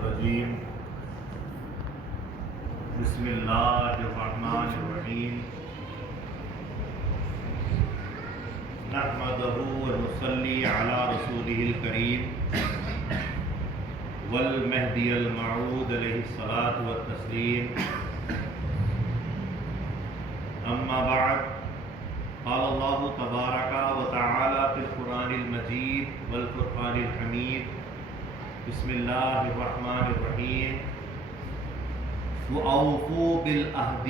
الرجیم بسم اللہ الرحمن الرحیم نحمدہ ونصلی علی رسولہ الکریم والمہدی الموعود علیہ الصلاۃ والتسلیم اما بعد قال اللہ تبارک وتعالی فی القرآن المجید والفرقان الحمید بسم اللہ الرحمن الرحیم وَأَوْفُوا بِالْعَهْدِ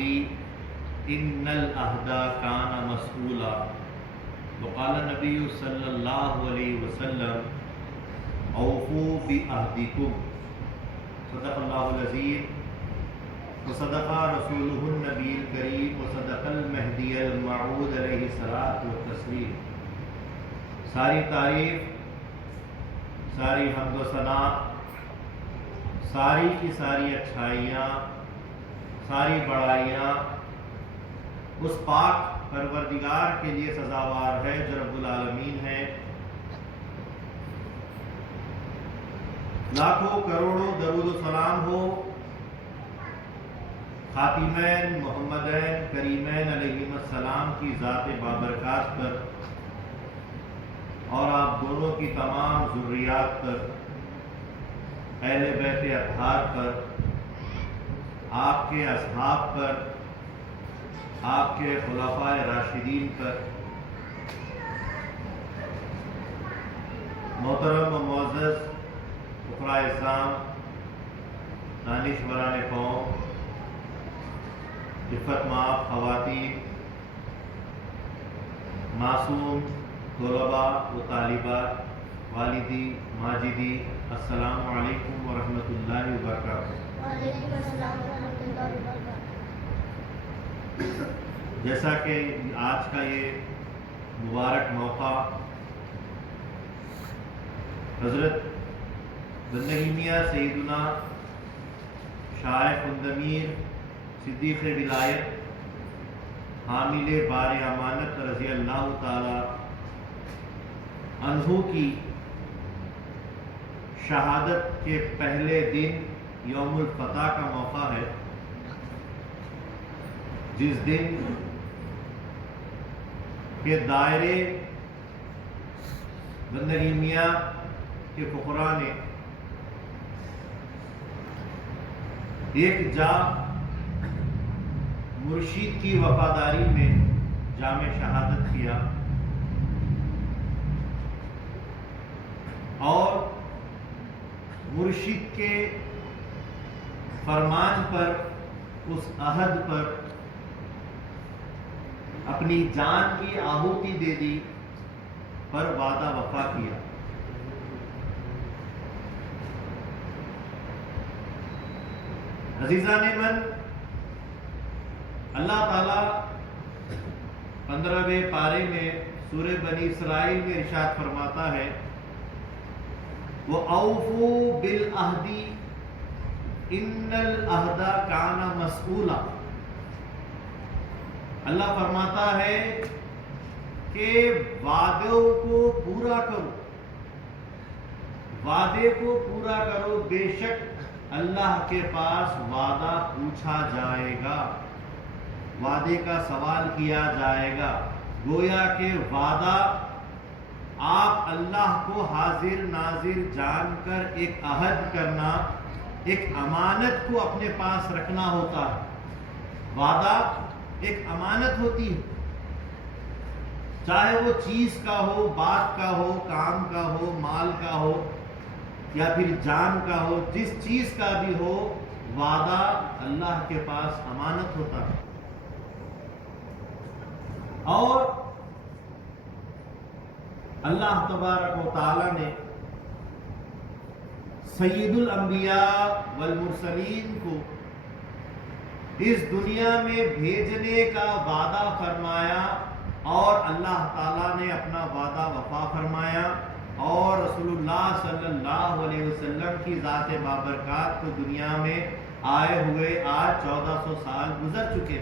إِنَّ الْعَهْدَ كَانَ مَسْئُولًا وقال نبی صلی اللہ علیہ وسلم اوفوا بعہدکم صدق اللہ العظیم وصدق رسولہ النبی الکریم وصدق المہدی الموعود علیہ الصلاۃ والتسلیم۔ ساری تعریف، ساری حمد و ثنا، ساری کی ساری اچھائیاں، ساری بڑائیاں اس پاک پروردگار کے لیے سزاوار ہے جو رب العالمین ہے۔ لاکھوں کروڑوں درود و سلام ہو خاتمین محمدین کریمین علیہم السلام کی ذات بابرکات پر اور آپ دونوں کی تمام ذریات پر، اہل بیت اطہار پر، آپ کے اصحاب پر، آپ کے خلفاء راشدین پر۔ محترم و معزز فقراء اسلام، دانشوران قوم، عفت مآب خواتین، معصوم طلباء و طالبات، والدی ماجدی، السلام علیکم ورحمۃ اللہ وبرکاتہ۔ وعلیکم السلام ورحمۃ اللہ وبرکاتہ۔ جیسا کہ آج کا یہ مبارک موقع حضرت بندگی میاں سیدنا شاہ خندمیر صدیق ولایت حامل بار امانت رضی اللہ تعالی عنہ کی شہادت کے پہلے دن یوم الفتح کا موقع ہے، جس دن کے دائرے بندگی میاں کے فقراء نے ایک جا مرشد کی وفاداری میں جام شہادت کیا اور مرشد کے فرمان پر، اس عہد پر اپنی جان کی آہوتی دے دی، پر وعدہ وفا کیا۔ عزیزان من، اللہ تعالی 15ویں پارے میں سورہ بنی اسرائیل میں ارشاد فرماتا ہے وَأَوْفُوا بِالْعَهْدِ إِنَّ الْعَهْدَ كَانَ مَسْئُولًا۔ اللہ فرماتا ہے کہ وعدوں کو پورا کرو، وعدے کو پورا کرو، بے شک اللہ کے پاس وعدہ پوچھا جائے گا، وعدے کا سوال کیا جائے گا۔ گویا کہ وعدہ آپ اللہ کو حاضر ناظر جان کر ایک عہد کرنا، ایک امانت کو اپنے پاس رکھنا ہوتا ہے۔ وعدہ ایک امانت ہوتی ہے، چاہے وہ چیز کا ہو، بات کا ہو، کام کا ہو، مال کا ہو یا پھر جان کا ہو، جس چیز کا بھی ہو، وعدہ اللہ کے پاس امانت ہوتا ہے۔ اور اللہ تبارک و تعالی نے سید الانبیاء والمرسلین کو اس دنیا میں بھیجنے کا وعدہ فرمایا، اور اللہ تعالیٰ نے اپنا وعدہ وفا فرمایا، اور رسول اللہ صلی اللہ علیہ وسلم کی ذات بابرکات کو دنیا میں آئے ہوئے آج 1400 سال گزر چکے۔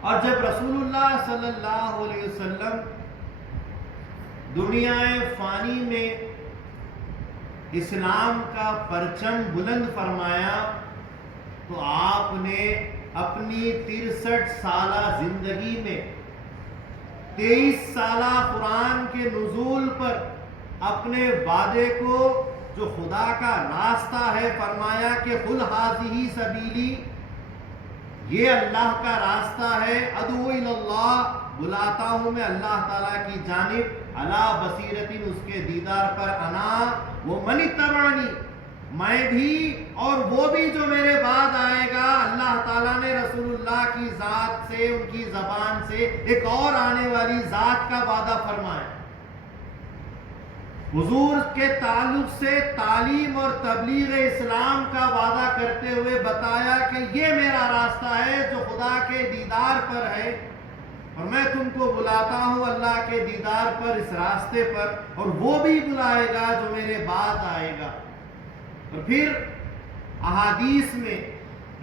اور جب رسول اللہ صلی اللہ علیہ وسلم دنیا فانی میں اسلام کا پرچم بلند فرمایا تو آپ نے اپنی 63 سالہ زندگی میں 23 سالہ قرآن کے نزول پر اپنے وعدے کو جو خدا کا راستہ ہے فرمایا کہ قل ھذہ سبیلی، یہ اللہ کا راستہ ہے، ادعو الی اللہ، بلاتا ہوں میں اللہ تعالیٰ کی جانب، علی بصیرۃ، اس کے دیدار پر، انا ومن اتبعنی، میں بھی اور وہ بھی جو میرے بعد آئے گا۔ اللہ تعالیٰ نے رسول اللہ کی ذات سے، ان کی زبان سے ایک اور آنے والی ذات کا وعدہ فرمایا۔ حضور کے تعلق سے تعلیم اور تبلیغ اسلام کا وعدہ کرتے ہوئے بتایا کہ یہ میرا راستہ ہے جو خدا کے دیدار پر ہے، اور میں تم کو بلاتا ہوں اللہ کے دیدار پر، اس راستے پر، اور وہ بھی بلائے گا جو میرے بعد آئے گا۔ اور پھر احادیث میں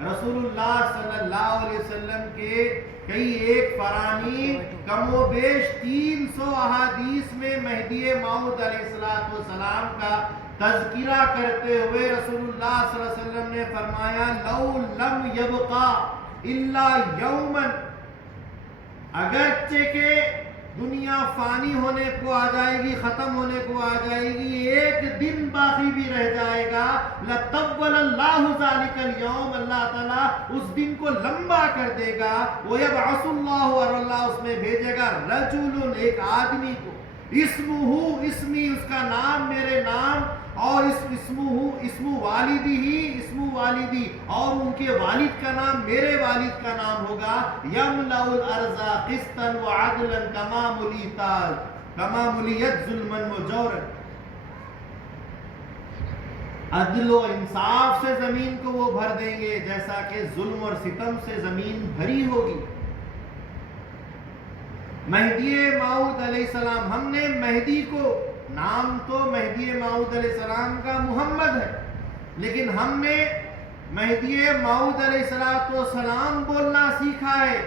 رسول اللہ صلی اللہ علیہ وسلم کے کئی ایک فرانین، کم و بیش 300 احادیث میں مہدی موعود علیہ السلام کا تذکرہ کرتے ہوئے رسول اللہ صلی اللہ علیہ وسلم نے فرمایا لو لم یبقا الا یوما، اگرچہ کہ دنیا فانی ہونے کو آ جائے گی، ختم ہونے کو آ جائے گی، ایک دن باقی بھی رہ جائے گا، لَطَوَّلَ اللَّهُ ذَلِكَ الْيَوْمَ، اللہ تعالیٰ اس دن کو لمبا کر دے گا، وَيَبْعَثُ اللَّهُ، اور اللہ اس میں بھیجے گا رَجُلٌ، ایک آدمی کو، اسمہ اسمی، اس کا نام میرے نام، اور اسم والدی، اسم والدی، اور ان کے والد کا نام میرے والد کا نام ہوگا، یملأ الارض قسطا وعدلا کما ملیت ظلما وجورا، عدل و انصاف سے زمین کو وہ بھر دیں گے جیسا کہ ظلم اور ستم سے زمین بھری ہوگی۔ مہدی موعود علیہ السلام، ہم نے مہدی کو، نام تو مہدی موعود علیہ السلام کا محمد ہے، لیکن ہم نے مہدی موعود علیہ السلام بولنا سیکھا ہے،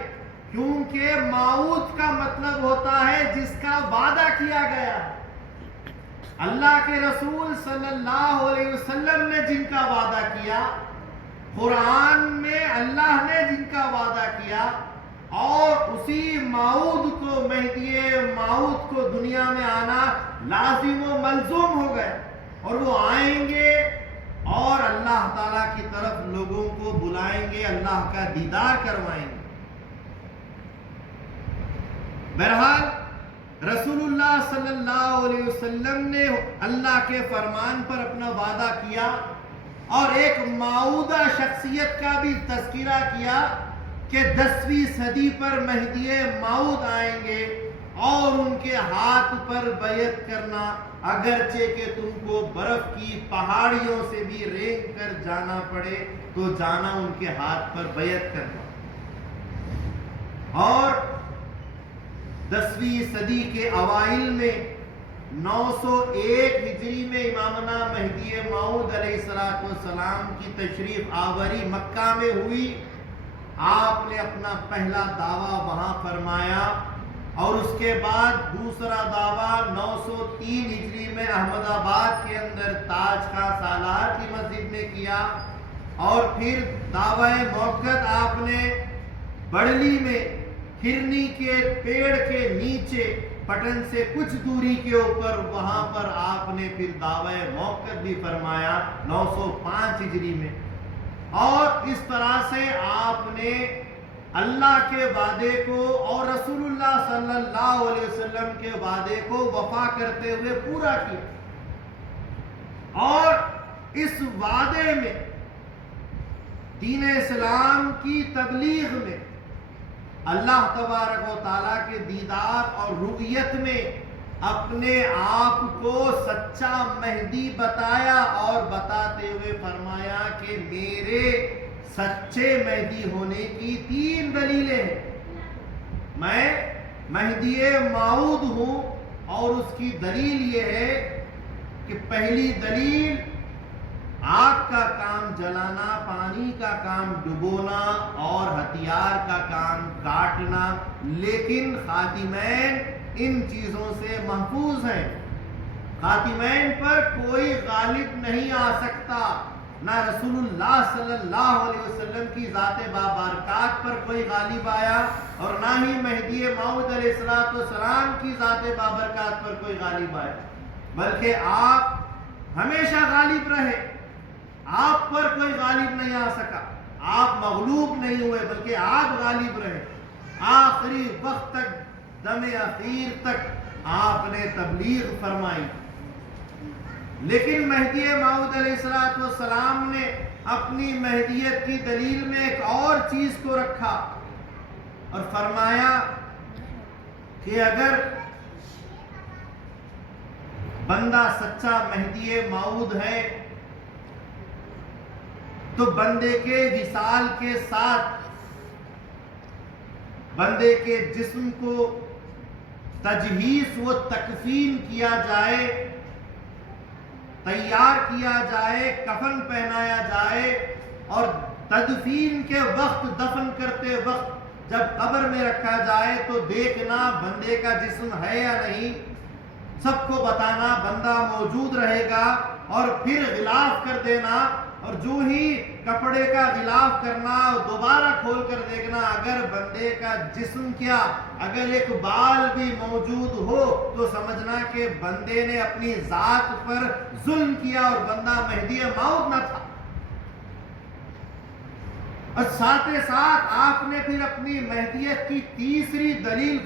کیونکہ موعود کا مطلب ہوتا ہے جس کا وعدہ کیا گیا۔ اللہ کے رسول صلی اللہ علیہ وسلم نے جن کا وعدہ کیا، قرآن میں اللہ نے جن کا وعدہ کیا، اور اسی موعود کو، مہدی موعود کو دنیا میں آنا لازم و ملزوم ہو گئے، اور وہ آئیں گے اور اللہ تعالیٰ کی طرف لوگوں کو بلائیں گے، اللہ کا دیدار کروائیں گے۔ بہرحال رسول اللہ صلی اللہ علیہ وسلم نے اللہ کے فرمان پر اپنا وعدہ کیا، اور ایک موعودہ شخصیت کا بھی تذکرہ کیا کہ 10ویں صدی پر مہدی موعود آئیں گے، اور ان کے ہاتھ پر بیعت کرنا، اگرچہ کہ تم کو برف کی پہاڑیوں سے بھی رینگ کر جانا پڑے تو جانا، ان کے ہاتھ پر بیعت کرنا۔ اور 10ویں صدی کے اوائل میں 901 ہجری میں امامنا مہدی موعود علیہ السلام کی تشریف آوری مکہ میں ہوئی۔ آپ نے اپنا پہلا دعویٰ وہاں فرمایا، اور اس کے بعد دوسرا دعویٰ 903 ہجری میں احمد آباد کے اندر تاج کا سالار کی مسجد میں کیا، اور پھر دعویٰ موقت آپ نے بڑھلی میں ہرنی کے پیڑ کے نیچے پٹن سے کچھ دوری کے اوپر، وہاں پر آپ نے پھر دعویٰ موقت بھی فرمایا 905 ہجری میں۔ اور اس طرح سے آپ نے اللہ کے وعدے کو اور رسول اللہ صلی اللہ علیہ وسلم کے وعدے کو وفا کرتے ہوئے پورا کیا، اور اس وعدے میں، دین اسلام کی تبلیغ میں، اللہ تبارک و تعالیٰ کے دیدار اور رؤیت میں اپنے آپ کو سچا مہدی بتایا، اور بتاتے ہوئے فرمایا کہ میرے سچے مہدی ہونے کی 3 دلیلیں ہیں۔ میں مہدی موعود ہوں، اور اس کی دلیل یہ ہے کہ پہلی دلیل، آگ کا کام جلانا، پانی کا کام ڈبونا، اور ہتھیار کا کام کاٹنا، لیکن خاتمین ان چیزوں سے محفوظ ہیں۔ خاتمین پر کوئی غالب نہیں آ سکتا، نہ رسول اللہ صلی اللہ علیہ وسلم کی ذات بابرکات پر کوئی غالب آیا، اور نہ ہی مہدی موعود علیہ السلام کی ذات بابرکات پر کوئی غالب آیا، بلکہ آپ ہمیشہ غالب رہے۔ آپ پر کوئی غالب نہیں آ سکا، آپ مغلوب نہیں ہوئے، بلکہ آپ غالب رہے۔ آخری وقت تک، دم اخیر تک آپ نے تبلیغ فرمائی۔ لیکن مہدی موعود علیہ السلام نے اپنی مہدیت کی دلیل میں ایک اور چیز کو رکھا اور فرمایا کہ اگر بندہ سچا مہدی موعود ہے تو بندے کے وصال کے ساتھ بندے کے جسم کو تجہیز و تکفین کیا جائے، تیار کیا جائے، کفن پہنایا جائے، اور تدفین کے وقت، دفن کرتے وقت جب قبر میں رکھا جائے تو دیکھنا بندے کا جسم ہے یا نہیں، سب کو بتانا بندہ موجود رہے گا، اور پھر غلاف کر دینا، اور جو ہی کپڑے کا غلاف کرنا دوبارہ کھول کر دیکھنا، اگر بندے کا جسم کیا، اگر ایک بال بھی موجود ہو تو سمجھنا کہ بندے نے اپنی ذات پر ظلم کیا اور بندہ مہدی موعود نہ تھا۔ اور ساتھ ساتھ آپ نے پھر اپنی مہدیت کی تیسری دلیل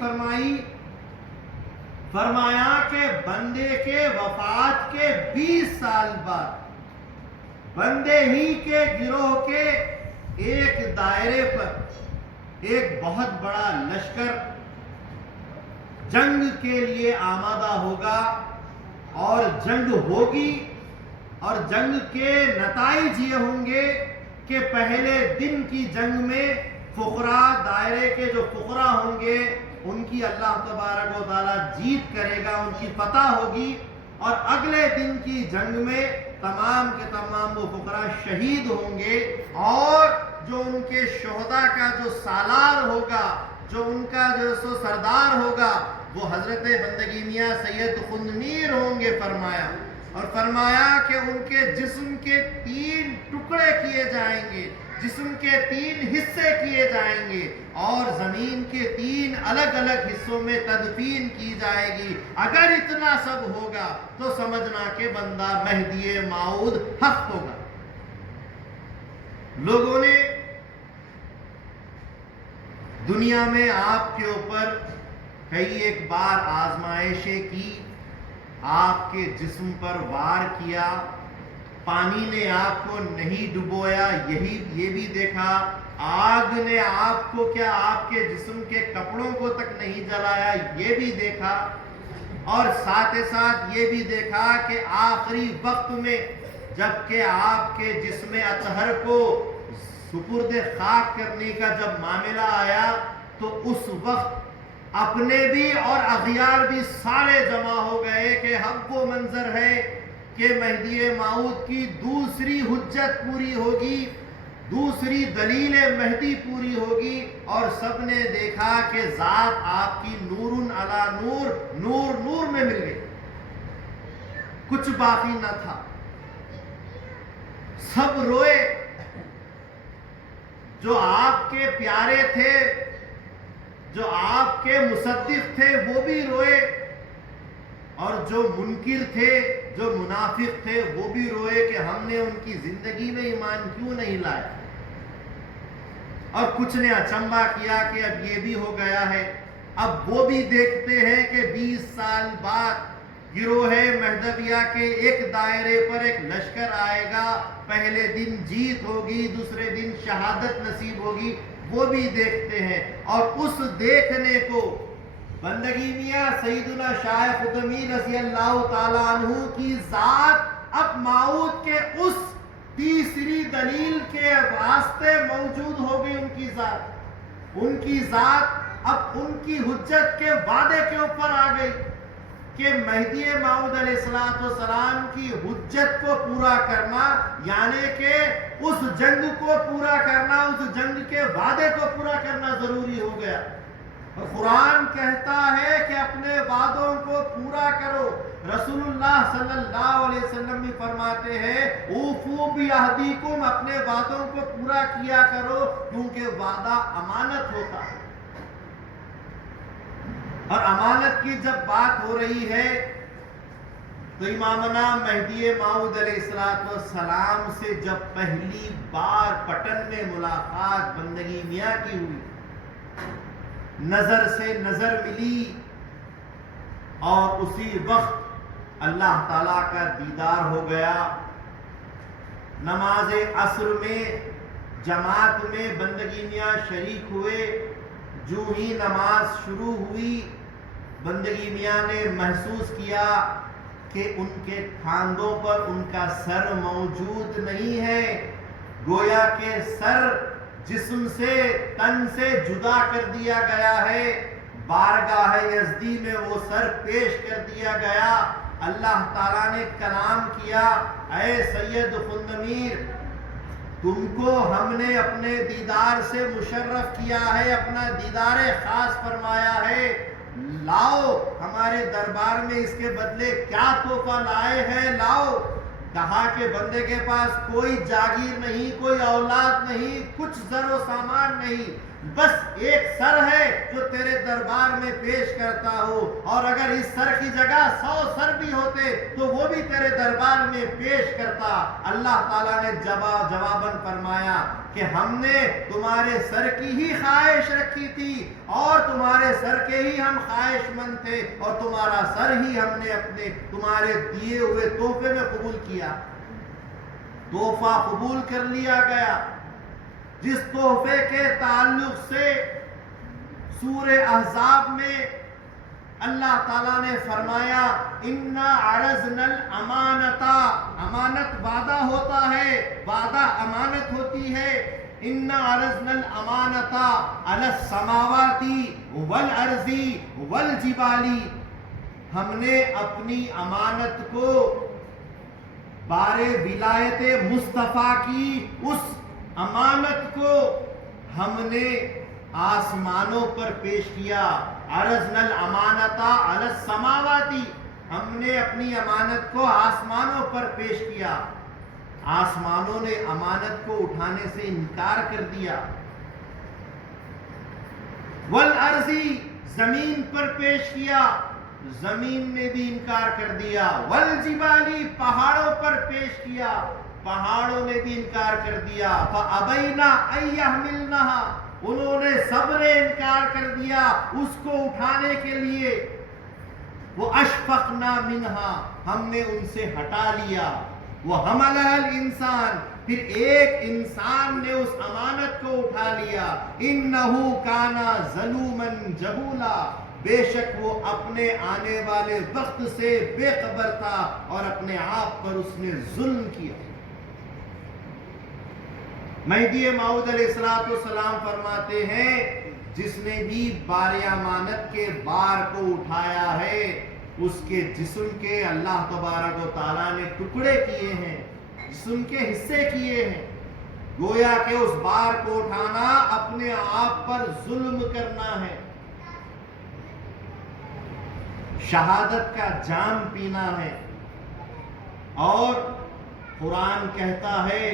فرمایا کہ بندے کے وفات کے 20 سال بعد بندے ہی کے گروہ کے ایک دائرے پر ایک بہت بڑا لشکر جنگ کے لیے آمادہ ہوگا، اور جنگ ہوگی، اور جنگ کے نتائج یہ ہوں گے کہ پہلے دن کی جنگ میں فقراء، دائرے کے جو فقراء ہوں گے ان کی اللہ تبارک و تعالی جیت کرے گا، ان کی فتح ہوگی، اور اگلے دن کی جنگ میں تمام کے تمام وہ فقراء شہید ہوں گے، اور جو ان کے شہداء کا جو سالار ہوگا، جو ان کا جو سو سردار ہوگا، وہ حضرت بندگی میاں سید خندمیر ہوں گے۔ فرمایا کہ ان کے جسم کے 3 ٹکڑے کیے جائیں گے، جسم کے 3 حصے کیے جائیں گے، اور زمین کے 3 الگ الگ حصوں میں تدفین کی جائے گی۔ اگر اتنا سب ہوگا تو سمجھنا کہ بندہ مہدی موعود حق ہوگا۔ لوگوں نے دنیا میں آپ کے اوپر کئی ایک بار آزمائشیں کی، آپ کے جسم پر وار کیا، پانی نے آپ کو نہیں ڈبویا، یہ بھی دیکھا، آگ نے آپ کو کیا آپ کے جسم کے کپڑوں کو تک نہیں جلایا، یہ بھی دیکھا، اور ساتھ ساتھ یہ بھی دیکھا کہ آخری وقت میں جب کہ آپ کے جسم اطہر کو سپرد خاک کرنے کا جب معاملہ آیا تو اس وقت اپنے بھی اور اغیار بھی سارے جمع ہو گئے کہ اب وہ منظر ہے کہ مہدی موعود کی دوسری حجت پوری ہوگی، دوسری دلیل مہدی پوری ہوگی، اور سب نے دیکھا کہ ذات آپ کی نور علی نور، نور نور میں مل گئی، کچھ باقی نہ تھا، سب روئے، جو آپ کے پیارے تھے، جو آپ کے مصدق تھے وہ بھی روئے، اور جو منکر تھے، جو منافق تھے وہ بھی روئے کہ ہم نے ان کی زندگی میں ایمان کیوں نہیں لایا۔ اور کچھ نے اچنبھا کیا کہ اب یہ بھی ہو گیا ہے، اب وہ بھی دیکھتے ہیں کہ 20 سال بعد گروہ مہدویہ کے ایک دائرے پر ایک لشکر آئے گا، پہلے دن جیت ہوگی، دوسرے دن شہادت نصیب ہوگی، وہ بھی دیکھتے ہیں۔ اور اس دیکھنے کو بندگی میاں سیدنا شاہ خدمی رضی اللہ تعالیٰ عنہ کی ذات اب موعود کے اس تیسری دلیل کے واسطے موجود ہو گئی، ان کی ذات اب ان کی حجت کے وعدے کے اوپر آ گئی کہ مہدی موعود علیہ السلام کی حجت کو پورا کرنا، یعنی کہ اس جنگ کو پورا کرنا، اس جنگ کے وعدے کو پورا کرنا ضروری ہو گیا۔ اور قرآن کہتا ہے کہ اپنے وعدوں کو پورا کرو، رسول اللہ صلی اللہ علیہ وسلم بھی فرماتے ہیں اوفو بعہدکم، اپنے وعدوں کو پورا کیا کرو، کیونکہ وعدہ امانت ہوتا ہے۔ اور امانت کی جب بات ہو رہی ہے تو امامنا مہدی موعود علیہ السلام سے جب پہلی بار پٹن میں ملاقات بندگی میاں کی ہوئی، نظر سے نظر ملی، اور اسی وقت اللہ تعالیٰ کا دیدار ہو گیا۔ نماز عصر میں جماعت میں بندگی میاں شریک ہوئے، جو ہی نماز شروع ہوئی بندگی میاں نے محسوس کیا کہ ان کے کاندھوں پر ان کا سر موجود نہیں ہے، گویا کہ سر جسم سے، تن سے جدا کر دیا گیا ہے، بارگاہ یزدی میں وہ سر پیش کر دیا گیا۔ اللہ تعالیٰ نے کلام کیا، اے سید خندمیر، تم کو ہم نے اپنے دیدار سے مشرف کیا ہے، اپنا دیدار خاص فرمایا ہے، لاؤ ہمارے دربار میں اس کے بدلے کیا تحفہ لائے ہیں، لاؤ۔ کہا کہ بندے کے پاس کوئی جاگیر نہیں، کوئی اولاد نہیں، کچھ زر و سامان نہیں، بس ایک سر ہے جو تیرے دربار میں پیش کرتا ہو، اور اگر اس سر کی جگہ 100 سر بھی ہوتے تو وہ بھی تیرے دربار میں پیش کرتا۔ اللہ تعالیٰ نے جواباً فرمایا کہ ہم نے تمہارے سر کی ہی خواہش رکھی تھی، اور تمہارے سر کے ہی ہم خواہش مند تھے، اور تمہارا سر ہی ہم نے اپنے تمہارے دیے ہوئے تحفے میں قبول کیا۔ تحفہ قبول کر لیا گیا، جس تحفے کے تعلق سے سورہ احزاب میں اللہ تعالیٰ نے فرمایا اِنَّا عَرَضْنَا الْأَمَانَةَ، امانت وعدہ ہوتا ہے، وعدہ امانت ہوتی ہے۔ اِنَّا عَرَضْنَا الْأَمَانَةَ عَلَى السَّمَاوَاتِ وَالْأَرْضِ وَالْجِبَالِ، ہم نے اپنی امانت کو بارے ولایت مصطفیٰ کی اس امانت کو ہم نے آسمانوں پر پیش کیا۔ عرضنا الامانۃ علی السماوات، ہم نے اپنی امانت کو آسمانوں پر پیش کیا، آسمانوں نے امانت کو اٹھانے سے انکار کر دیا۔ والارض، زمین پر پیش کیا، زمین نے بھی انکار کر دیا۔ والجبال، پہاڑوں پر پیش کیا، پہاڑوں نے بھی انکار کر دیا۔ فَأَبَيْنَا أَن يَحْمِلْنَهَا، انہوں نے سب نے انکار کر دیا اس کو اٹھانے کے لیے۔ وَأَشْفَقْنَا مِنْهَا، ہم نے ان سے ہٹا لیا۔ وَحَمَلَهَا الْإِنسَانُ، پھر ایک انسان نے اس امانت کو اٹھا لیا۔ إِنَّهُ كَانَ ظَلُومًا جَهُولًا، بے شک وہ اپنے آنے والے وقت سے بے خبر تھا، اور اپنے آپ پر اس نے ظلم کیا۔ مہدی موعود علیہ السلام فرماتے ہیں جس نے بھی بار امانت کے بار کو اٹھایا ہے، اس کے جسم کے اللہ تبارک و تعالیٰ نے ٹکڑے کیے ہیں، جسم کے حصے کیے ہیں، گویا کہ اس بار کو اٹھانا اپنے آپ پر ظلم کرنا ہے، شہادت کا جام پینا ہے۔ اور قرآن کہتا ہے،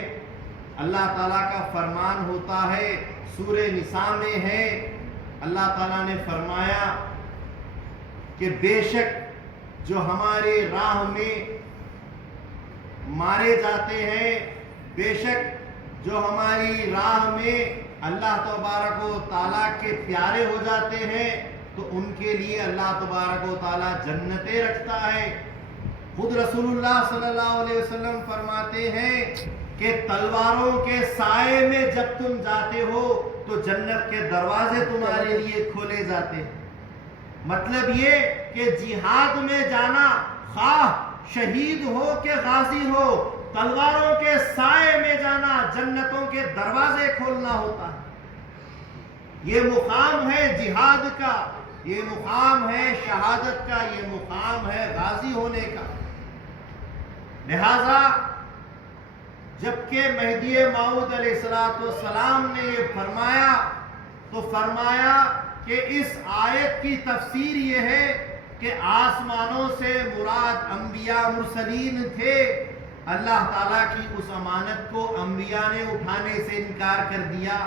اللہ تعالیٰ کا فرمان ہوتا ہے، سورہ نساء میں ہے، اللہ تعالیٰ نے فرمایا کہ بے شک جو ہمارے راہ میں مارے جاتے ہیں، بے شک جو ہماری راہ میں اللہ تبارک و تعالیٰ کے پیارے ہو جاتے ہیں تو ان کے لیے اللہ تبارک و تعالیٰ جنتیں رکھتا ہے۔ خود رسول اللہ صلی اللہ علیہ وسلم فرماتے ہیں کہ تلواروں کے سائے میں جب تم جاتے ہو تو جنت کے دروازے تمہارے لیے کھولے جاتے ہیں۔ مطلب یہ کہ جہاد میں جانا، خواہ شہید ہو کہ غازی ہو، تلواروں کے سائے میں جانا جنتوں کے دروازے کھولنا ہوتا ہے۔ یہ مقام ہے جہاد کا، یہ مقام ہے شہادت کا، یہ مقام ہے غازی ہونے کا۔ لہذا جبکہ مہدی موعود علیہ السلام نے یہ فرمایا تو فرمایا کہ اس آیت کی تفسیر یہ ہے کہ آسمانوں سے مراد انبیاء مرسلین تھے، اللہ تعالیٰ کی اس امانت کو انبیاء نے اٹھانے سے انکار کر دیا۔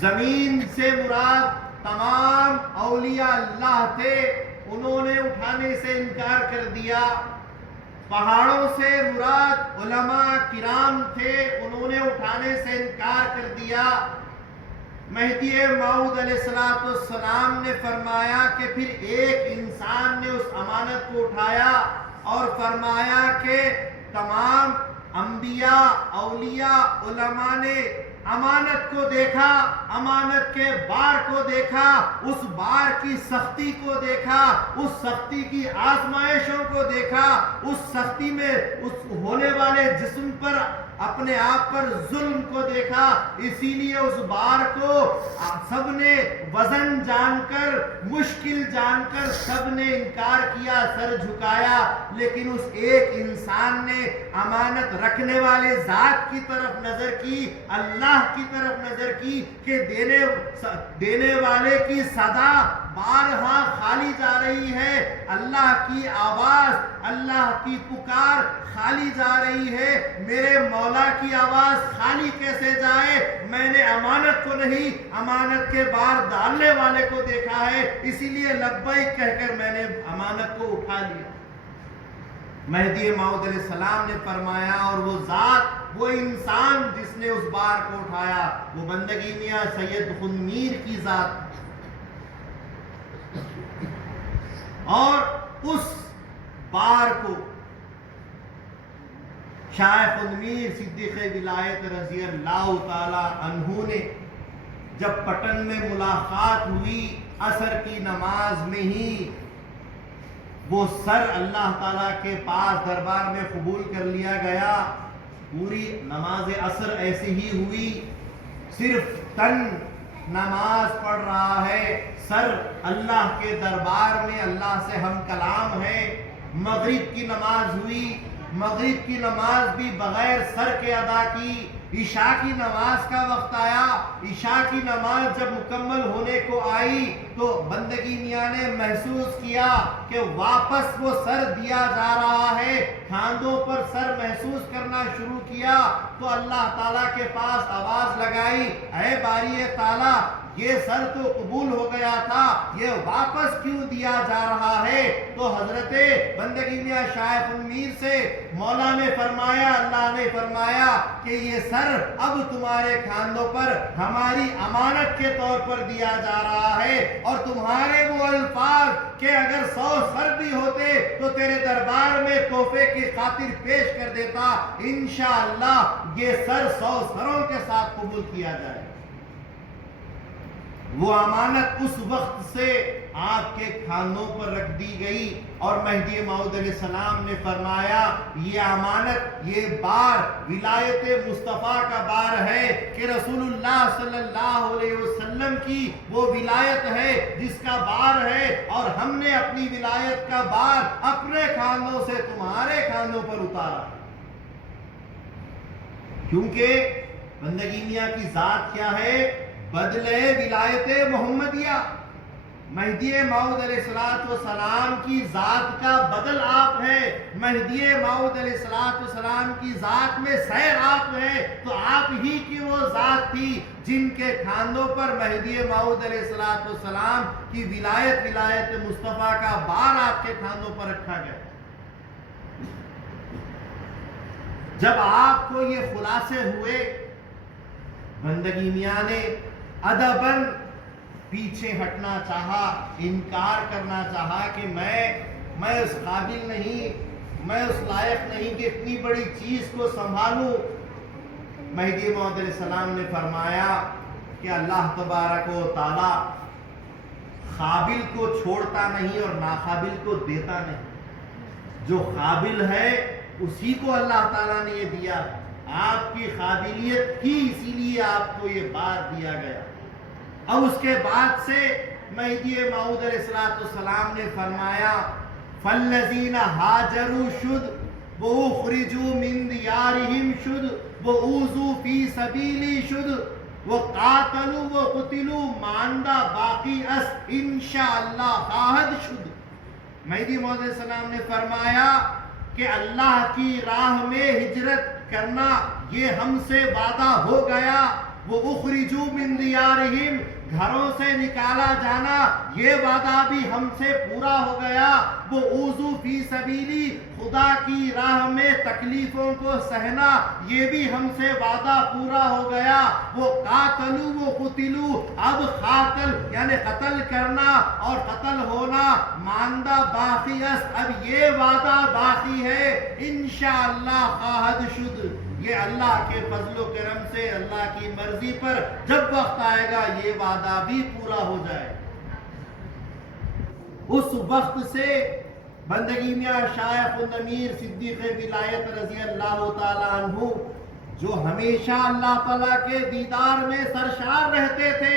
زمین سے مراد تمام اولیاء اللہ تھے، انہوں نے اٹھانے سے انکار کر دیا۔ پہاڑوں سے مراد علماء کرام تھے، انہوں نے اٹھانے سے انکار کر دیا۔ مہدی موعود علیہ السلام نے فرمایا کہ پھر ایک انسان نے اس امانت کو اٹھایا اور فرمایا کہ تمام انبیاء، اولیاء، علماء نے امانت کو دیکھا، امانت کے بار کو دیکھا، اس بار کی سختی کو دیکھا، اس سختی کی آزمائشوں کو دیکھا، اس سختی میں اس ہونے والے جسم پر اپنے آپ پر ظلم کو دیکھا۔ اسی لیے اس بار کو سب نے وزن جان کر، مشکل جان کر سب نے انکار کیا، سر جھکایا، لیکن اس ایک انسان نے امانت رکھنے والے ذات کی طرف نظر کی، اللہ کی طرف نظر کی کہ دینے والے کی صدا بارہا خالی جا رہی ہے، اللہ کی آواز، اللہ کی پکار خالی جا رہی ہے، میرے مولا کی آواز خالی کیسے جائے؟ میں نے امانت کو نہیں، امانت کے بار ڈالنے والے کو دیکھا ہے، اسی لیے لبیک کہہ کر میں نے امانت کو اٹھا لیا۔ مہدی موعود علیہ السلام نے فرمایا، اور وہ ذات، وہ انسان جس نے اس بار کو اٹھایا، وہ بندگی میاں سید خود میر کی ذات، اور اس بار کو شاہ خود میر صدیق ولایت رضی اللہ تعالی عنہ نے جب پٹن میں ملاقات ہوئی، عصر کی نماز میں ہی وہ سر اللہ تعالیٰ کے پاس دربار میں قبول کر لیا گیا۔ پوری نماز عصر ایسے ہی ہوئی، صرف تن نماز پڑھ رہا ہے، سر اللہ کے دربار میں اللہ سے ہم کلام ہے۔ مغرب کی نماز ہوئی، مغرب کی نماز بھی بغیر سر کے ادا کی۔ عشاء کی نماز کا وقت آیا، عشاء کی نماز جب مکمل ہونے کو آئی تو بندگی میاں نے محسوس کیا کہ واپس وہ سر دیا جا رہا ہے، کاندھوں پر سر محسوس کرنا شروع کیا تو اللہ تعالیٰ کے پاس آواز لگائی، اے باری تعالیٰ، یہ سر تو قبول ہو گیا تھا، یہ واپس کیوں دیا جا رہا ہے؟ تو حضرت بندگی میاں شاہ میر سے مولا نے فرمایا، اللہ نے فرمایا کہ یہ سر اب تمہارے کاندھوں پر ہماری امانت کے طور پر دیا جا رہا ہے، اور تمہارے وہ الفاظ کہ اگر 100 سر بھی ہوتے تو تیرے دربار میں تحفے کی خاطر پیش کر دیتا، انشاءاللہ یہ سر 100 سروں کے ساتھ قبول کیا جائے۔ وہ امانت اس وقت سے آپ کے کھانوں پر رکھ دی گئی، اور مہدی موعود علیہ السلام نے فرمایا یہ امانت، یہ بار ولایت مصطفیٰ کا بار ہے کہ رسول اللہ صلی اللہ علیہ وسلم کی وہ ولایت ہے جس کا بار ہے، اور ہم نے اپنی ولایت کا بار اپنے کھانوں سے تمہارے کھانوں پر اتارا، کیونکہ بندگی میاں کی ذات کیا ہے؟ بدلے ولایت محمدیہ۔ مہدی موعود علیہ السلام کی ذات کا بدل آپ ہے، مہدی موعود علیہ السلام کی ذات میں سیر آپ ہے، تو آپ ہی کی وہ ذات تھی جن کے کھاندوں پر مہدی موعود علیہ السلام کی ولایت مصطفیٰ کا بار آپ کے کھاندوں پر رکھا گیا۔ جب آپ کو یہ خلاصے ہوئے، بندگی میاں نے ادباً پیچھے ہٹنا چاہا، انکار کرنا چاہا کہ میں اس قابل نہیں، میں اس لائق نہیں کہ اتنی بڑی چیز کو سنبھالوں۔ مہدی موعود علیہ السلام نے فرمایا کہ اللہ تبارک و تعالی قابل کو چھوڑتا نہیں اور ناقابل کو دیتا نہیں، جو قابل ہے اسی کو اللہ تعالیٰ نے یہ دیا، آپ کی قابلیت تھی اسی لیے آپ کو یہ بار دیا گیا۔ اب اس کے بعد سے مہدی موعود علیہ السلام نے فرمایا فَالَّذِينَ هَاجَرُوا شُدْ وَأُخْرِجُوا مِن دِيَارِهِمْ شُدْ وَأُوذُوا فِي سَبِيلِي شُدْ، وہ قاتلو و قتلو ماندہ باقی اس انشاءاللہ خواہد شد. مہدی موعود علیہ السلام نے فرمایا کہ اللہ کی راہ میں ہجرت کرنا یہ ہم سے وعدہ ہو گیا. وہ اخرجوا من دیارہم گھروں سے نکالا جانا یہ وعدہ بھی ہم سے پورا ہو گیا. وہ اوذوا فی سبیلی خدا کی راہ میں تکلیفوں کو سہنا یہ بھی ہم سے وعدہ پورا ہو گیا. وہ قاتلو و قتلو اب قاتل یعنی قتل کرنا اور قتل ہونا ماندہ باقی است اب یہ وعدہ باقی ہے. انشاءاللہ خواہد شد یہ اللہ کے فضل و کرم سے اللہ کی مرضی پر جب وقت آئے گا یہ وعدہ بھی پورا ہو جائے. اس وقت سے بندگی میاں شیخ الامیر صدیق ولایت رضی اللہ تعالیٰ عنہ جو ہمیشہ اللہ تعالیٰ کے دیدار میں سرشار رہتے تھے,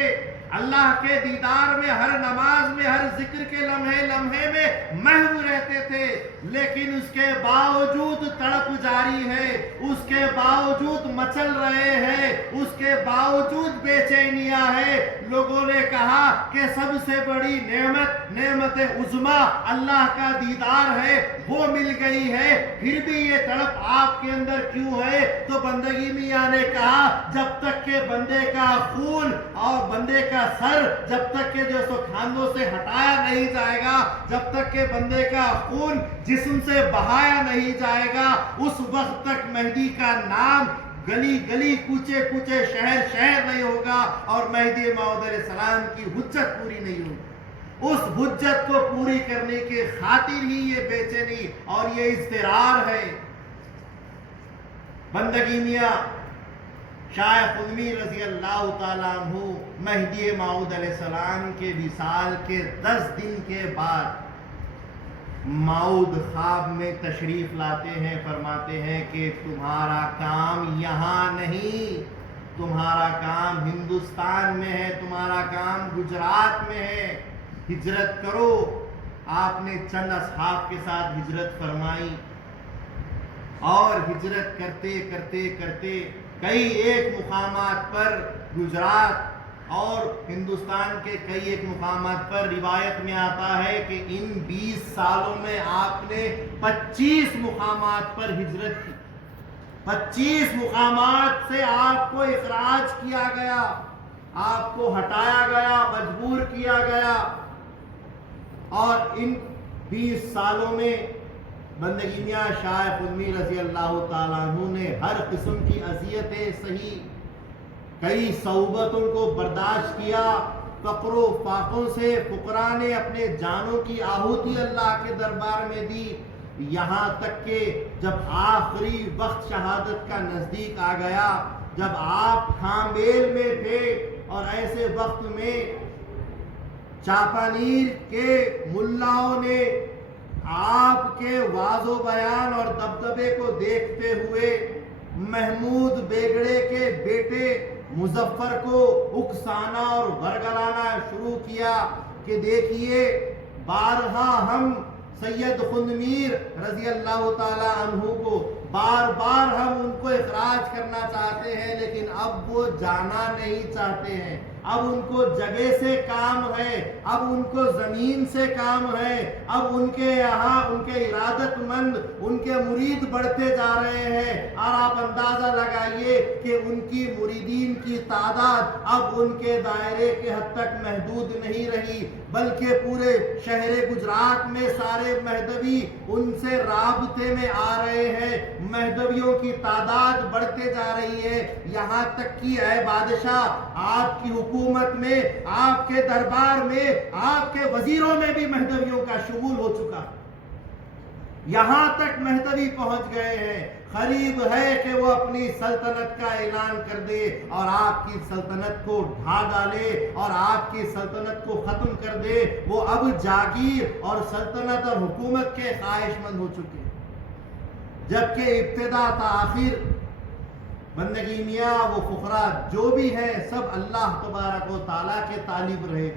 اللہ کے دیدار میں ہر نماز میں ہر ذکر کے لمحے لمحے میں محو رہتے تھے, لیکن اس کے باوجود تڑپ جاری ہے, اس کے باوجود مچل رہے ہیں, اس کے باوجود بے چینیاں ہے. لوگوں نے کہا کہ سب سے بڑی نعمت عظمیٰ اللہ کا دیدار ہے وہ مل گئی ہے, پھر بھی یہ تڑپ آپ کے اندر کیوں ہے؟ تو بندگی میاں نے کہا جب تک کہ بندے کا خون اور بندے کا سر جب تک کہ جو سو کھاندوں سے ہٹایا نہیں جائے گا, جب تک کہ بندے کا خون جسم سے بہایا نہیں جائے گا, اس وقت تک مہدی کا نام گلی گلی کوچے کوچے شہر شہر نہیں ہوگا اور مہدی موعود علیہ السلام کی حجت پوری نہیں ہوگی. اس حجت کو پوری کرنے کے خاطر ہی یہ بے چینی اور یہ اضطرار ہے. بندگی میاں شیخ الامیر رضی اللہ تعالیٰ عنہ مہدی موعود علیہ السلام کے وصال کے 10 دن کے بعد موعود خواب میں تشریف لاتے ہیں, فرماتے ہیں کہ تمہارا کام یہاں نہیں, تمہارا کام ہندوستان میں ہے, تمہارا کام گجرات میں ہے, ہجرت کرو. آپ نے چند اصحاب کے ساتھ ہجرت فرمائی اور ہجرت کرتے کرتے کرتے کئی ایک مقامات پر گجرات اور ہندوستان کے کئی ایک مقامات پر روایت میں آتا ہے کہ ان 20 سالوں میں آپ نے 25 مقامات پر ہجرت کی. 25 مقامات سے آپ کو اخراج کیا گیا, آپ کو ہٹایا گیا, مجبور کیا گیا. اور ان 20 سالوں میں بندگی میاں شیخ الامیر رضی اللہ تعالیٰ عنہ نے ہر قسم کی اذیتیں سہی, کئی صعوبتوں کو برداشت کیا, فقر و فاقوں سے فقراء نے اپنے جانوں کی آہوتی اللہ کے دربار میں دی, یہاں تک کہ جب آخری وقت شہادت کا نزدیک آ گیا, جب آپ کھامبیل میں تھے اور ایسے وقت میں چاپانیر کے ملاؤں نے آپ کے واض و بیان اور دبدبے کو دیکھتے ہوئے محمود بیگڑے کے بیٹے مظفر کو اکسانا اور برگلانا شروع کیا کہ دیکھیے بارہا ہم سید خندمیر رضی اللہ تعالی عنہ کو بار بار ہم ان کو اخراج کرنا چاہتے ہیں, لیکن اب وہ جانا نہیں چاہتے ہیں, اب ان کو جگہ سے کام ہے, اب ان کو زمین سے کام ہے, اب ان کے یہاں ان کے ارادت مند ان کے مرید بڑھتے جا رہے ہیں. اور آپ اندازہ لگائیے کہ ان کی مریدین کی تعداد اب ان کے دائرے کے حد تک محدود نہیں رہی, بلکہ پورے شہر گجرات میں سارے مہدوی ان سے رابطے میں آ رہے ہیں, مہدویوں کی تعداد بڑھتے جا رہی ہے. یہاں تک کہ اے بادشاہ آپ کی حکومت میں, آپ کے دربار میں, آپ کے وزیروں میں بھی مہدویوں کا شمول ہو چکا, یہاں تک مہدوی پہنچ گئے ہیں. قریب ہے کہ وہ اپنی سلطنت کا اعلان کر دے اور آپ کی سلطنت کو ڈھا ڈالے اور آپ کی سلطنت کو ختم کر دے. وہ اب جاگیر اور سلطنت اور حکومت کے خواہش مند ہو چکے ہیں, جبکہ ابتدا تاخیر بندگی میاں وہ فقراء جو بھی ہیں سب اللہ تبارک و تعالیٰ کے طالب رہے,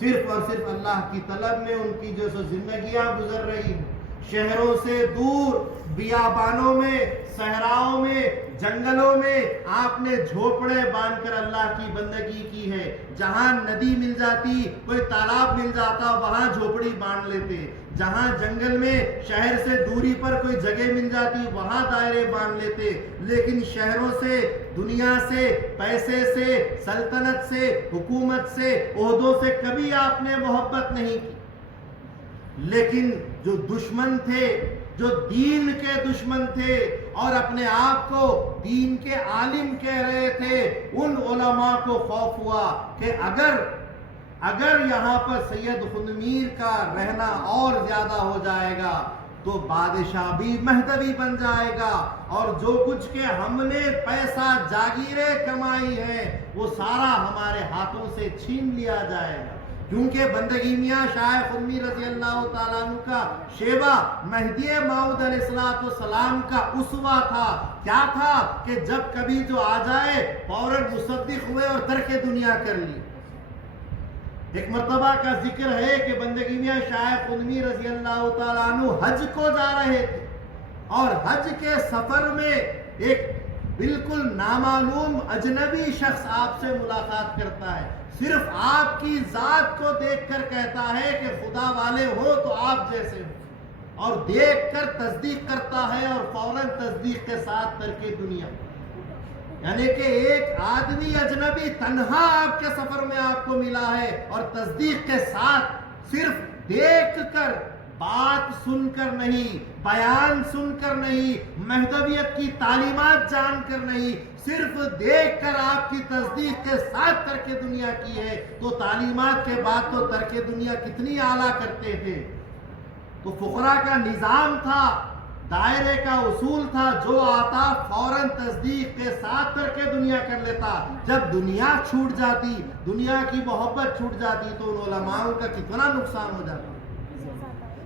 صرف اور صرف اللہ کی طلب میں ان کی جو سو زندگیاں گزر رہی ہیں. شہروں سے دور بیابانوں میں، صحراؤں میں، جنگلوں میں آپ نے جھوپڑے باندھ کر اللہ کی بندگی کی ہے. جہاں ندی مل جاتی، کوئی تالاب مل جاتا، وہاں جھوپڑی باندھ لیتے. جہاں جنگل میں شہر سے دوری پر کوئی جگہ مل جاتی، وہاں دائرے باندھ لیتے. لیکن شہروں سے، دنیا سے، پیسے سے، سلطنت سے، حکومت سے، عہدوں سے کبھی آپ نے محبت نہیں کی. لیکن جو دشمن تھے، جو دین کے دشمن تھے اور اپنے آپ کو دین کے عالم کہہ رہے تھے، ان علماء کو خوف ہوا کہ اگر یہاں پر سید خود میر کا رہنا اور زیادہ ہو جائے گا تو بادشاہ بھی مہدوی بن جائے گا، اور جو کچھ کہ ہم نے پیسہ جاگیریں کمائی ہے وہ سارا ہمارے ہاتھوں سے چھین لیا جائے گا. کیونکہ بندگی میاں شاہ خود میر رضی اللہ تعالیٰ عنہ کا شیبہ مہدی موعود علیہ السلام کا اسوہ تھا. کیا تھا کہ جب کبھی جو آ جائے فوراً مصدق ہوئے اور ترک دنیا کر لی. ایک مرتبہ کا ذکر ہے کہ بندگی میاں شاہ خود میر رضی اللہ تعالیٰ عنہ حج کو جا رہے تھے، اور حج کے سفر میں ایک بالکل نامعلوم اجنبی شخص آپ سے ملاقات کرتا ہے. صرف آپ کی ذات کو دیکھ کر کہتا ہے کہ خدا والے ہو تو آپ جیسے ہو، اور دیکھ کر تصدیق کرتا ہے اور فوراً تصدیق کے ساتھ ترک دنیا. یعنی کہ ایک آدمی اجنبی تنہا آپ کے سفر میں آپ کو ملا ہے، اور تصدیق کے ساتھ صرف دیکھ کر، بات سن کر نہیں، بیان سن کر نہیں، مہدویت کی تعلیمات جان کر نہیں، صرف دیکھ کر آپ کی تصدیق کے ساتھ ترک دنیا کی ہے. تو تعلیمات کے بعد تو ترک دنیا کتنی اعلیٰ کرتے تھے. تو فقراء کا نظام تھا، دائرے کا اصول تھا، جو آتا فوراً تصدیق کے ساتھ ترک دنیا کر لیتا. جب دنیا چھوٹ جاتی، دنیا کی محبت چھوٹ جاتی، تو ان علماء کا کتنا نقصان ہو جاتا.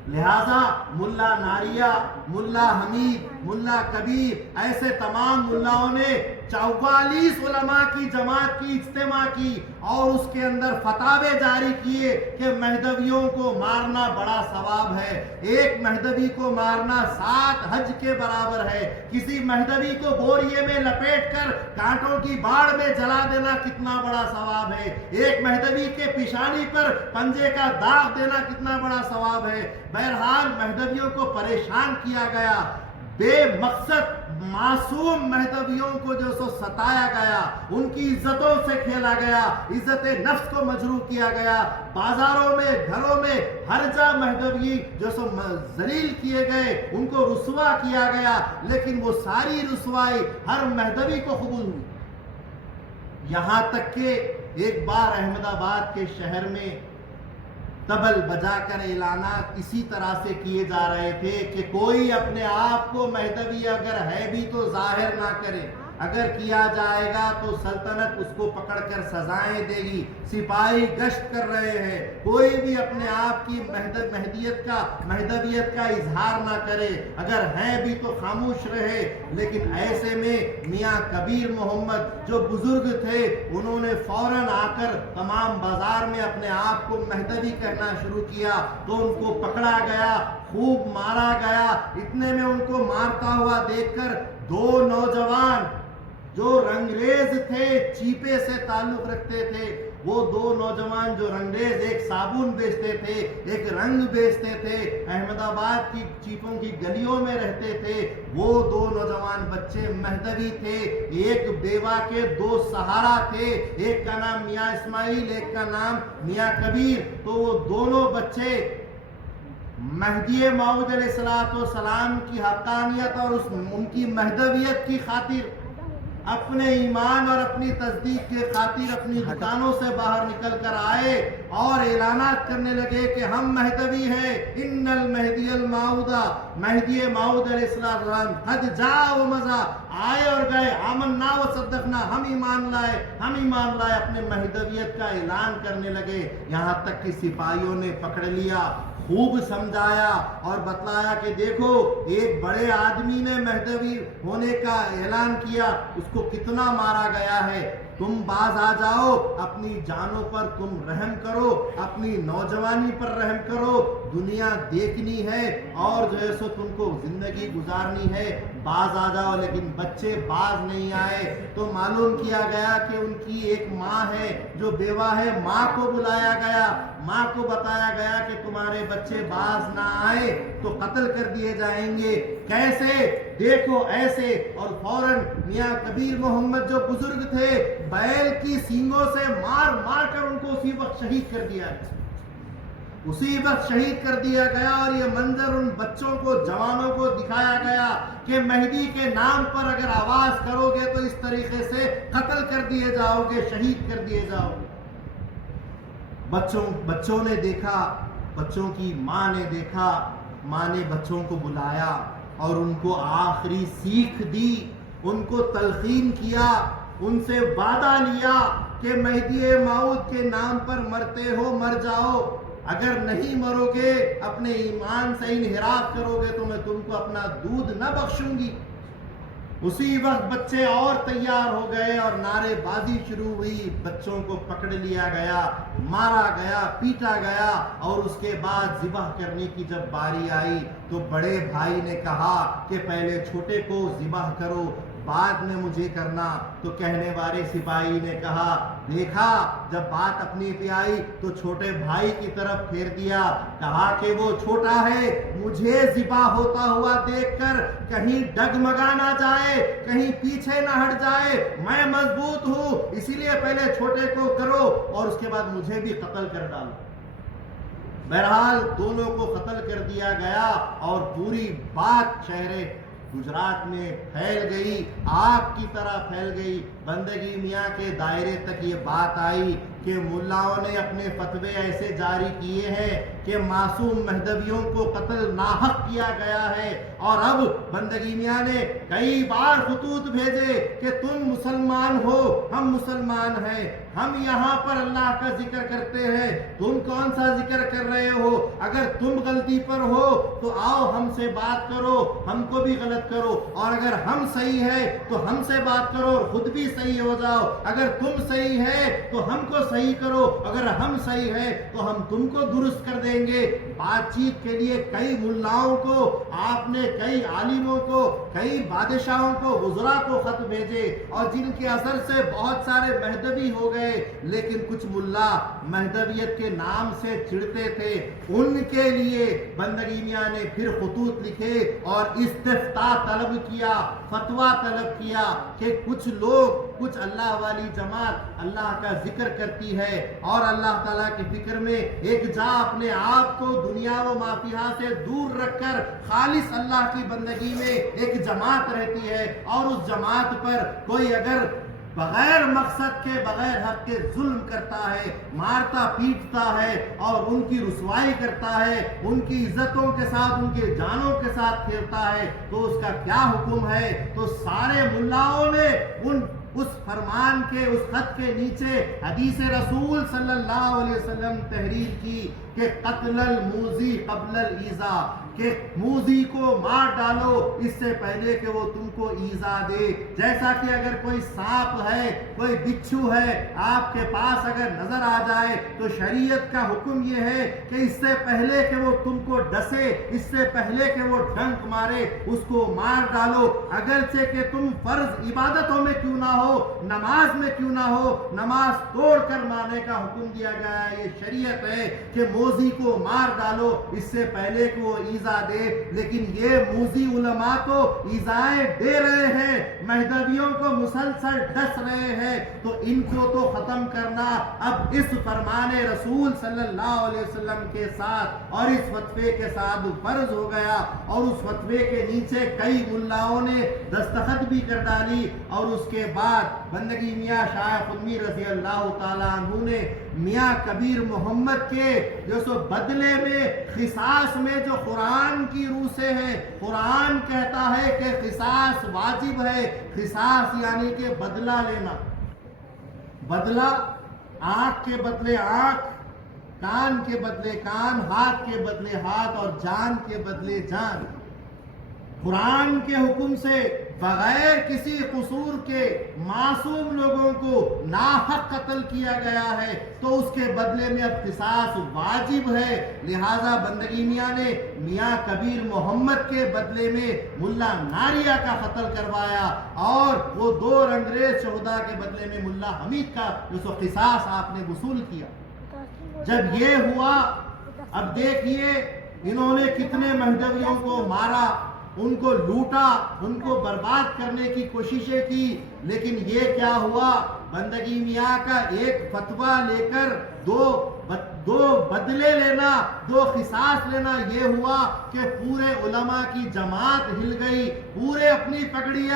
لہذا ملا ناریہ، ملا حمید، ملا کبیر، ایسے تمام ملاؤں نے 44 علماء کی جماعت کی اجتماع کی، اور اس کے اندر فتاوے جاری کیے کہ مہدویوں کو مارنا بڑا ثواب ہے. ایک مہدوی کو مارنا 7 حج کے برابر ہے. کسی مہدوی کو بوریے میں لپیٹ کر کانٹوں کی باڑ میں جلا دینا کتنا بڑا ثواب ہے. ایک مہدوی کے پیشانی پر پنجے کا داغ دینا کتنا بڑا ثواب ہے. بہرحال مہدویوں کو پریشان کیا گیا، بے مقصد معصوم مہدویوں کو جو سو ستایا گیا، ان کی عزتوں سے کھیلا گیا، عزت نفس کو مجروح کیا گیا. بازاروں میں، گھروں میں، ہر جا مہدوی جو سو ذلیل کیے گئے، ان کو رسوا کیا گیا. لیکن وہ ساری رسوائی ہر مہدوی کو قبول ہوئی. یہاں تک کہ ایک بار احمد آباد کے شہر میں طبل بجا کر اعلانات اسی طرح سے کیے جا رہے تھے کہ کوئی اپنے آپ کو مہدوی اگر ہے بھی تو ظاہر نہ کرے. اگر کیا جائے گا تو سلطنت اس کو پکڑ کر سزائیں دے گی. سپاہی گشت کر رہے ہیں، کوئی بھی اپنے آپ کی مہدویت کا اظہار نہ کرے، اگر ہے بھی تو خاموش رہے. لیکن ایسے میں میاں کبیر محمد جو بزرگ تھے، انہوں نے فوراً آ کر تمام بازار میں اپنے آپ کو مہدوی کہنا شروع کیا. تو ان کو پکڑا گیا، خوب مارا گیا. اتنے میں ان کو مارتا ہوا دیکھ کر 2 نوجوان جو رنگریز تھے، چیپے سے تعلق رکھتے تھے، وہ 2 نوجوان جو رنگریز، ایک صابن بیچتے تھے، ایک رنگ بیچتے تھے، احمد آباد کی چیپوں کی گلیوں میں رہتے تھے، وہ 2 نوجوان بچے مہدوی تھے. ایک بیوہ کے 2 سہارا تھے، ایک کا نام میاں اسماعیل، ایک کا نام میاں کبیر. تو وہ دونوں بچے مہدی موعود علیہ السلام کی حقانیت اور ان کی مہدویت کی خاطر، اپنے ایمان اور اپنی تصدیق کے خاطر اپنی دکانوں سے باہر نکل کر آئے اور اعلانات کرنے لگے کہ ہم مہدوی ہیں. ان المہدی الموعود، مہدی موعود علیہ السلام قد جاء و مضى، آئے اور گئے. آمنا و صدقنا، ہم ایمان لائے، ہم ایمان لائے. اپنے مہدویت کا اعلان کرنے لگے. یہاں تک کہ سپاہیوں نے پکڑ لیا، خوب سمجھایا اور بتلایا کہ دیکھو ایک بڑے آدمی نے مہدوی ہونے کا اعلان کیا، اس کو کتنا مارا گیا ہے. تم باز آ جاؤ, اپنی جانوں پر تم رحم کرو, اپنی نوجوانی پر رحم کرو, دنیا دیکھنی ہے اور جو ہے سو تم کو زندگی گزارنی ہے, باز آ جاؤ. لیکن بچے باز نہیں آئے تو معلوم کیا گیا کہ ان کی ایک ماں ہے جو بیوہ ہے, ماں کو بلایا گیا, ماں کو بتایا گیا کہ تمہارے بچے باز نہ آئے تو قتل کر دیے جائیں گے. کیسے؟ دیکھو ایسے. اور فوراً میاں کبیر محمد جو بزرگ تھے, بیل کی سینگوں سے مار مار کر ان کو اسی وقت شہید کر دیا گیا, اسی وقت شہید کر دیا گیا. اور یہ منظر ان بچوں کو, جوانوں کو دکھایا گیا کہ مہدی کے نام پر اگر آواز کرو گے تو اس طریقے سے قتل کر دیے جاؤ گے, شہید کر دیے جاؤ گے. بچوں نے دیکھا, بچوں کی ماں نے دیکھا, ماں نے بچوں کو بلایا اور ان کو آخری سیکھ دی, ان کو تلقین کیا, ان سے وعدہ لیا کہ مہدی موعود کے نام پر مرتے ہو مر جاؤ, اگر نہیں مرو گے, اپنے ایمان سے انحراف کرو گے تو میں تم کو اپنا دودھ نہ بخشوں گی. اسی وقت بچے اور تیار ہو گئے اور نعرے بازی شروع ہوئی. بچوں کو پکڑ لیا گیا, مارا گیا, پیٹا گیا, اور اس کے بعد ذبح کرنے کی جب باری آئی تو بڑے بھائی نے کہا کہ پہلے چھوٹے کو ذبح کرو, بعد میں مجھے کرنا. تو کہنے والے سپاہی نے کہا, دیکھا جب بات اپنی پہ آئی تو چھوٹے بھائی کی طرف پھیر دیا, کہا کہ وہ چھوٹا ہے, مجھے ذبح ہوتا ہوا دیکھ کر کہیں ڈگمگا نہ جائے, کہیں پیچھے نہ ہٹ جائے, میں مضبوط ہوں, اسی لیے پہلے چھوٹے کو کرو اور اس کے بعد مجھے بھی قتل کر ڈالو. بہرحال دونوں کو قتل کر دیا گیا اور پوری بات شہر گجرات میں پھیل گئی, آگ کی طرح پھیل گئی. بندگی میاں کے دائرے تک یہ بات آئی کہ ملاؤں نے اپنے فتوے ایسے جاری کیے ہیں کہ معصوم مہدویوں کو قتل ناحق کیا گیا ہے. اور اب بندگی میاں نے کئی بار خطوط بھیجے کہ تم مسلمان ہو, ہم مسلمان ہیں, ہم یہاں پر اللہ کا ذکر کرتے ہیں, تم کون سا ذکر کر رہے ہو, اگر تم غلطی پر ہو تو آؤ ہم سے بات کرو, ہم کو بھی غلط کرو, اور اگر ہم صحیح ہے تو ہم سے بات کرو اور خود بھی صحیح ہو جاؤ, اگر تم صحیح ہے تو ہم کو صحیح کرو, اگر ہم صحیح ہے تو ہم تم کو درست کر دیں گے. بات چیت کے لیے کئی ملاؤں کو آپ نے, کئی عالموں کو, کئی بادشاہوں کو, وزراء کو خط بھیجے, اور جن کے اثر سے بہت سارے مہدوی ہو گئے. لیکن کچھ ملا مہدویت کے نام سے چڑھتے تھے, ان کے لیے بندگی میاں نے پھر خطوط لکھے اور استفتاء طلب کیا, فتویٰ طلب کیا کہ کچھ لوگ, کچھ اللہ والی جماعت اللہ کا ذکر کرتی ہے اور اللہ تعالیٰ کی فکر میں ایک جا اپنے آپ کو دنیا و ما فیہا سے دور رکھ کر خالص اللہ کی بندگی میں ایک جماعت رہتی ہے, اور اس جماعت پر کوئی اگر بغیر مقصد کے, بغیر حق کے ظلم کرتا ہے, مارتا پیٹتا ہے اور ان کی رسوائی کرتا ہے, ان کی عزتوں کے ساتھ, ان کے جانوں کے ساتھ کھیلتا ہے, تو اس کا کیا حکم ہے. تو سارے ملاؤں نے اس فرمان کے, اس خط کے نیچے حدیث رسول صلی اللہ علیہ وسلم تحریر کی کہ قتل الموذی قبل الایذاء, کہ موذی کو مار ڈالو اس سے پہلے کہ وہ تم کو ایذا دے. جیسا کہ اگر کوئی سانپ ہے, کوئی بچھو ہے آپ کے پاس اگر نظر آ جائے تو شریعت کا حکم یہ ہے کہ اس سے پہلے کہ وہ تم کو ڈسے, اس سے پہلے کہ وہ ڈنک مارے, اس کو مار ڈالو. اگرچہ کہ تم فرض عبادتوں میں کیوں نہ ہو, نماز میں کیوں نہ ہو, نماز توڑ کر مارنے کا حکم دیا گیا ہے. یہ شریعت ہے کہ موذی کو مار ڈالو اس سے پہلے کہ وہ ایذا دے. لیکن یہ موذی علماء تو ایذائیں دے رہے ہیں, مہدویوں کو مسلسل ڈس رہے ہیں, تو ان کو تو ختم کرنا اب اس فرمان رسول صلی اللہ علیہ وسلم کے ساتھ اور اس فتوے کے ساتھ فرض ہو گیا. اور اس فتوے کے نیچے کئی ملاؤں نے دستخط بھی کر ڈالی, اور اس کے بعد بندگی میاں شاہ قطبی رضی اللہ تعالیٰ عنہ نے میاں کبیر محمد کے جو سو بدلے میں قصاص میں جو قرآن کی روح سے ہے, قرآن کہتا ہے کہ قصاص واجب ہے. قصاص یعنی کہ بدلہ لینا, بدلہ آنکھ کے بدلے آنکھ, کان کے بدلے کان, ہاتھ کے بدلے ہاتھ اور جان کے بدلے جان. قرآن کے حکم سے بغیر کسی قصور کے معصوم لوگوں کو ناحق قتل کیا گیا ہے تو اس کے بدلے میں اب قصاص واجب ہے. لہذا بندگی میاں نے میاں کبیر محمد کے بدلے میں ملا ناریہ کا قتل کروایا اور وہ 2 رنگریز شہداء کے بدلے میں ملا حمید کا جو سو قصاص آپ نے وصول کیا. جب یہ ہوا اب دیکھیے انہوں نے کتنے مہدویوں کو مارا، ان کو لوٹا، ان کو برباد کرنے کی کوششیں کی، لیکن یہ کیا ہوا؟ بندگی میاں کا ایک فتویٰ لے کر دو بدلے لینا، 2 قصاص لینا، یہ ہوا کہ پورے علماء کی جماعت ہل گئی، پورے اپنی پگڑیاں